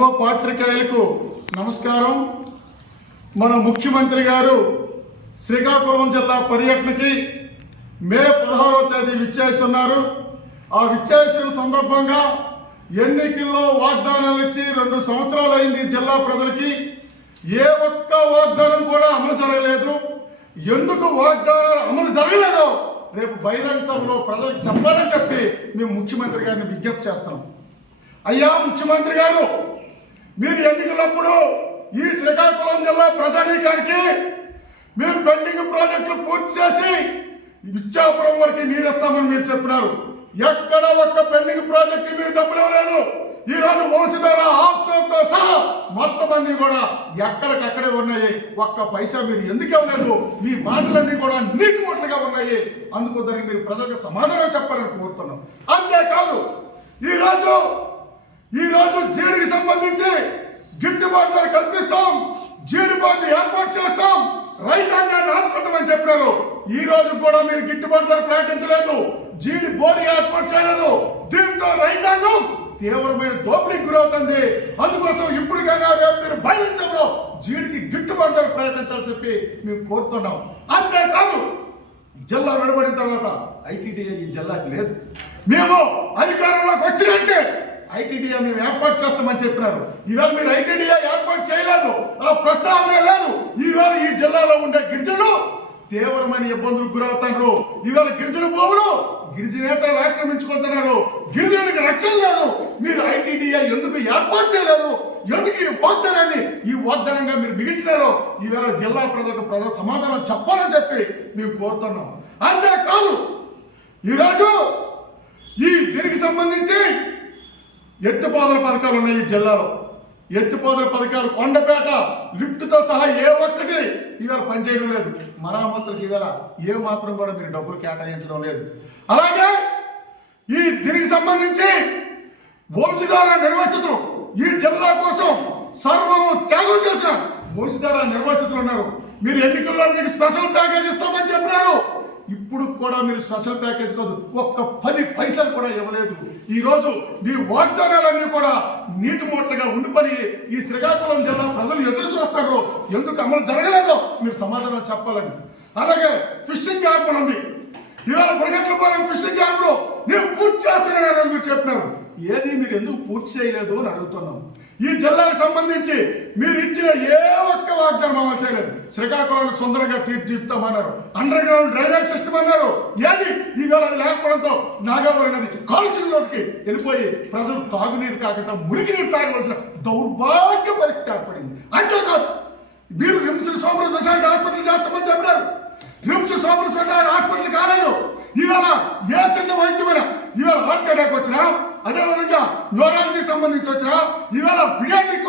పాత్రికేయులకు నమస్కారం. మన ముఖ్యమంత్రి గారు శ్రీకాకుళం జిల్లా పర్యటనకి మే 16వ తేదీ విచ్చేస్తున్నారు. ఆ విచ్చేసిన సందర్భంగా ఎన్నికల్లో వాగ్దానాలు ఇచ్చి 2 సంవత్సరాలు అయింది. జిల్లా ప్రజలకి ఏ ఒక్క వాగ్దానం కూడా అమలు జరగలేదు. ఎందుకు వాగ్దానాలు అమలు జరగలేదో రేపు బహిరంగ సభలో ప్రజలకు చెప్పాలని చెప్పి మేము ముఖ్యమంత్రి గారిని విజ్ఞప్తి చేస్తాం. అయ్యా ముఖ్యమంత్రి గారు, మీరు ఎన్నికలప్పుడు ఈ శ్రీకాకుళం జిల్లా ప్రజానీకానికి మేము పెండింగ్ ప్రాజెక్టులు పూర్తి చేసి ఇచ్చాపురం వరకు నీరు ఇస్తామని మీరు చెప్పినారు. ఎక్కడ ఒక్క పెండింగ్ ప్రాజెక్టు మీరు డబ్బులు ఇవ్వలేదు. ఈ రోజు వంశధార ఆప్షన్తో సహా మొత్తం అన్ని కూడా ఎక్కడికక్కడే ఉన్నాయి. ఒక్క పైసా మీరు ఎందుకు ఇవ్వలేదు? మీ మాటలన్నీ కూడా నీటి మాటలుగా ఉన్నాయి. అందుకు దానికి మీరు ప్రజలకు సమాధానం చెప్పాలని కోరుతున్నాం. అంతేకాదు ఈరోజు జీడికి సంబంధించి గిట్టుబాటు ధర కల్పిస్తాం, జీడిపాటు ఏర్పాటు చేస్తాం, రైతాంగాన్ని ఆదుకుంటామని చెప్పినారు. ఈ రోజు కూడా మీరు గిట్టుబాటు ధర ప్రకటించలేదు, జీడి బోర్డు ఏర్పాటు చేయలేదు. దీంతో రైతాంగం తీవ్రమైన దోపిడీకి గురవుతుంది. అందుకోసం ఇప్పటికైనా రేపు మీరు బహిరంగంలో జీడికి గిట్టుబాటు ధర ప్రకటించాలని చెప్పి మేము కోరుతున్నాం. అంతేకాదు జిల్లా విడబడిన తర్వాత ఐటీడీఏ ఈ జిల్లాకి లేదు. మేము అధికారంలోకి వచ్చినట్టే ఐటీడీఏ మేము ఏర్పాటు చేస్తామని చెప్పినారు. ఈవేళ మీరు ఐటీడీఏ ఏర్పాటు చేయలేదు, ఆ ప్రస్తావనే లేదు. ఈవేళ ఈ జిల్లాలో ఉండే గిరిజనులు తీవ్రమైన ఇబ్బందులకు గురవుతున్నారు. ఈవేళ గిరిజన భూములు గిరిజనేతలు ఆక్రమించుకుంటున్నారు. గిరిజనులకు రక్షణ లేదు. మీరు ఐటీడీఏ ఎందుకు ఏర్పాటు చేయలేదు? ఎందుకు ఈ వాగ్దానంగా మీరు మిగిల్చినారో ఈవేళ జిల్లా ప్రజలకు సమాధానం చెప్పాలని చెప్పి మేము కోరుతున్నాం. అంతేకాదు ఈరోజు దీనికి సంబంధించి ఎత్తిపోతల పథకాలు ఉన్నాయి ఈ జిల్లాలో. ఎత్తిపోతల పథకాలు కొండపేట లిఫ్ట్తో సహా ఏ ఒక్కటి ఇవాళ పనిచేయడం లేదు. మరామతులకు ఇవాళ ఏ మాత్రం కూడా మీరు డబ్బులు కేటాయించడం లేదు. అలాగే దీనికి సంబంధించి వంశధార నిర్వాసితులు ఈ జిల్లా కోసం సర్వము త్యాగం చేసిన వంశధార నిర్వాసితులు ఉన్నారు. మీరు ఎన్నికల్లో మీకు స్పెషల్ ప్యాకేజ్ ఇస్తామని చెప్పినారు. ఇప్పుడు కూడా మీరు స్పెషల్ ప్యాకేజ్ కాదు, ఒక్క 10 పైసలు కూడా ఇవ్వలేదు. ఈరోజు మీ వాగ్దానాలన్నీ కూడా నీటి మూటలుగా ఉండిపోయి ఈ శ్రీకాకుళం జిల్లా ప్రజలు ఎదురు చూస్తారు. ఎందుకు అమలు జరగలేదో మీరు సమాధానం చెప్పాలని. అలాగే ఫిషింగ్ హార్బర్ ఉంది. ఇవాళ పొడిగట్లపాలెం ఫిషింగ్ హార్బర్ నేను పూర్తి చేస్తానని మీరు చెప్పినారు. ఏది మీరు ఎందుకు పూర్తి చేయలేదు అని అడుగుతున్నాం. ఈ జిల్లాకు సంబంధించి మీరు ఇచ్చిన ఏ ఒక్క వాగ్దానం అమలు చేయలేదు. శ్రీకాకుళంలో సుందరంగా తీర్చిదిద్దామన్నారు, అండర్ గ్రౌండ్ డ్రైనేజ్ సిస్టమ్ అన్నారు. ఏది ఈవేళ అది లేకపోవడంతో నాగావరి నది కాలుష్యంలోకి వెళ్ళిపోయి ప్రజలు తాగునీరు కాకుండా మురికి నీరు తాగవలసిన దౌర్భాగ్య పరిస్థితి ఏర్పడింది. అంతేకాదు మీరు రిమ్స్ సూపర్ స్పెషాలిటీ హాస్పిటల్ చేస్తామని చెప్పినారు. రిమ్స్ సూపర్ స్పెషాలిటీ హాస్పిటల్ కాలేదు. ఇవాళ ఏ చిన్న వైద్యమైన ఇవాళ హార్ట్ అటాక్ వచ్చినా, అదేవిధంగా న్యూరాలజీకి సంబంధించి వచ్చినా, ఇవాళ పిడియాట్రిక్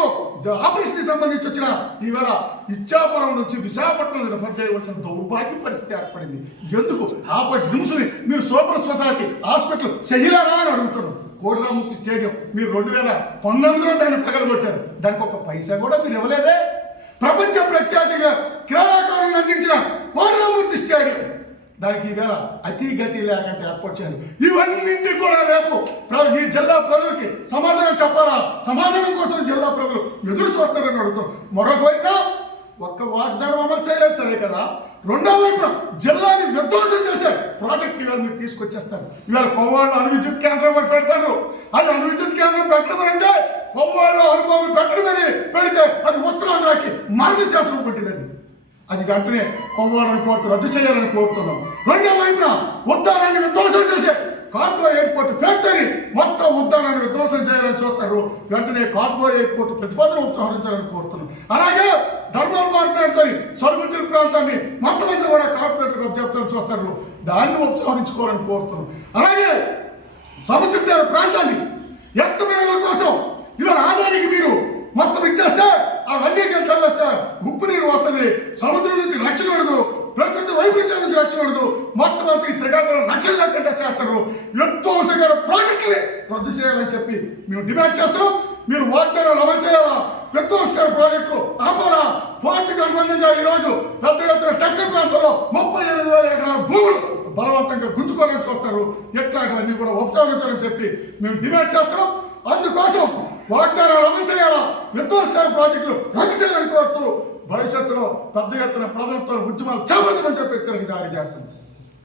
ఆపరేషన్ సంబంధించి వచ్చినా ఇవాళ ఇచ్చాపురం నుంచి విశాఖపట్నం రిఫర్ చేయవలసిన దౌర్భాగ్య పరిస్థితి ఏర్పడింది. ఎందుకు ఆపటి నిమిషం మీరు సూపర్ స్పెషాలిటీ హాస్పిటల్ చేయలేరా అని అడుగుతున్నాం. కోడిరామూర్తి స్టేడియం మీరు 2019లో దాన్ని పగలగొట్టారు. దానికి ఒక పైసా కూడా మీరు ఇవ్వలేదే. ప్రపంచ ప్రఖ్యాతిగా క్రీడాకారులను అందించిన కోడిరామూర్తి స్టేడియం దానికి ఈవేళ అతిగతి లేకంటే ఏర్పాటు చేయాలి. ఇవన్నింటి కూడా రేపు ఈ జిల్లా ప్రజలకి సమాధానం చెప్పాలా? సమాధానం కోసం జిల్లా ప్రజలు ఎదురు చూస్తారని అడుగుతాం. మరొక వైపున ఒక్క వాగ్దానం అమలు చేయలేదు సరే కదా, రెండో వైపున జిల్లాని విధ్వంసం చేసే ప్రాజెక్ట్ ఇవాళ మీరు తీసుకొచ్చేస్తారు. ఇవాళ కొవ్వాళ్ళు అణు విద్యుత్ కేంద్రం పెడతారు. అది అణు విద్యుత్ కేంద్రం పెట్టడం అంటే కొవ్వాళ్ళు అనుభవం పెట్టడం పెడితే అది ఉత్తరాంధ్రకి మరణ శాసనం పెట్టింది. అది వెంటనే కొవ్వాలని రద్దు చేయాలని కోరుతున్నాం. రెండో వైపున ఉద్దానాన్ని విధ్వంసం చేసే కార్గో ఎయిర్పోర్ట్ ఫ్యాక్టరీ మొత్తం ఉద్దానాన్ని విధ్వంసం చేయాలని చూస్తారు. వెంటనే కార్గో ఎయిర్పోర్ట్ ప్రతిపాదన ఉపసంహరించాలని కోరుతున్నాం. అలాగే ధర్మాల మార్కెట్తో సరుకుల ప్రాంతాన్ని మొత్తం మంది కూడా కార్పొరేటర్ అభ్యర్థులను చూస్తారు. దాన్ని ఉపసంహరించుకోవాలని కోరుతున్నాం. అలాగే సముద్ర తీర ప్రాంతాన్ని ఎత్తమేళల కోసం ఇవాళ ఆదాయానికి మీరు మొత్తం ఇచ్చేస్తే అవన్నీ చల్లేస్తే ఉప్పు నీరు వస్తుంది, సముద్రం నుంచి రక్షణ ఉండదు, ప్రకృతి వైపరీత్యం నుంచి రక్షణ ఉండదు. మొత్తం అంతా ఈ శ్రీకాకుళం రక్షణ లేకుండా చేస్తారు. ఎంతో అవసరమైన ప్రాజెక్టుని రద్దు చేయాలని చెప్పి మేము డిమాండ్ చేస్తాం. మీరు వాగ్దానాలు అమలు చేయాలా? విధ్వంసకర ప్రాజెక్టులు ఆపాలా? పోర్టుకు అనుబంధంగా ఈరోజు పెద్ద ఎత్తున టెక్కల్ ప్రాంతంలో 38,000 ఎకరాల భూములు బలవంతంగా గుంజుకోవాలని చూస్తారు. ఎట్లాంటివన్నీ కూడా ఉపసంహరించాలని చెప్పి మేము డిమాండ్ చేస్తున్నాం. అందుకోసం వాగ్దానాలు అమలు చేయాలా? కాళేశ్వరం ప్రాజెక్టులు రద్దు చేయాలని కోరుతూ భవిష్యత్తులో పెద్ద ఎత్తున ప్రజలతో ఉద్యమాలు చేపడతామని చెప్పి హెచ్చరిక జారీ చేస్తుంది.